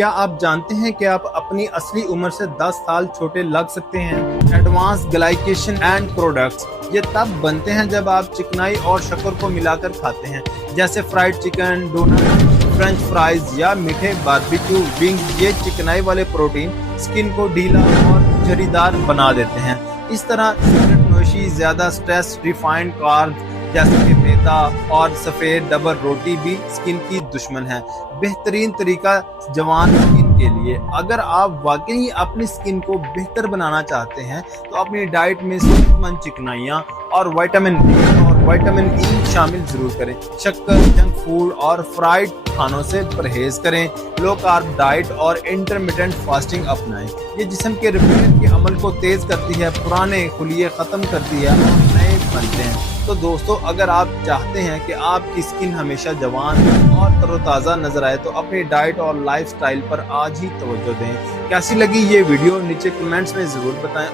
क्या आप जानते हैं कि आप अपनी असली उम्र से 10 साल छोटे लग सकते हैं? एडवांस ग्लाइकेशन एंड प्रोडक्ट्स ये तब बनते हैं जब आप चिकनाई और शक्कर को मिलाकर खाते हैं, जैसे fried chicken, donut, French fries या मीठे बारबेक्यू विंग्स। ये चिकनाई वाले प्रोटीन स्किन को ढीला और झरीदार बना देते हैं। इस तरह सिगरेट नोशी, ज्यादा स्ट्रेस, रिफाइंड कार्ब जैसे कि मैदा और सफ़ेद डबल रोटी भी स्किन की दुश्मन है। बेहतरीन तरीका जवान स्किन के लिए, अगर आप वाकई अपनी स्किन को बेहतर बनाना चाहते हैं तो अपनी डाइट में सेहतमंद चिकनाइयाँ और विटामिन ए और विटामिन ई शामिल जरूर करें। शक्कर, जंक फूड और फ्राइड खानों से परहेज करें। लो कार्ब डाइट और इंटरमिटेंट फास्टिंग अपनाएं। ये जिस्म के रिपेयर के अमल को तेज करती है, पुराने खुलिये खत्म करती है और नए बनते हैं। तो दोस्तों, अगर आप चाहते हैं कि आपकी स्किन हमेशा जवान और तरोताज़ा नजर आए तो अपनी डाइट और लाइफस्टाइल पर आज ही तवज्जो दें। कैसी लगी ये वीडियो नीचे कमेंट्स में ज़रूर बताएं।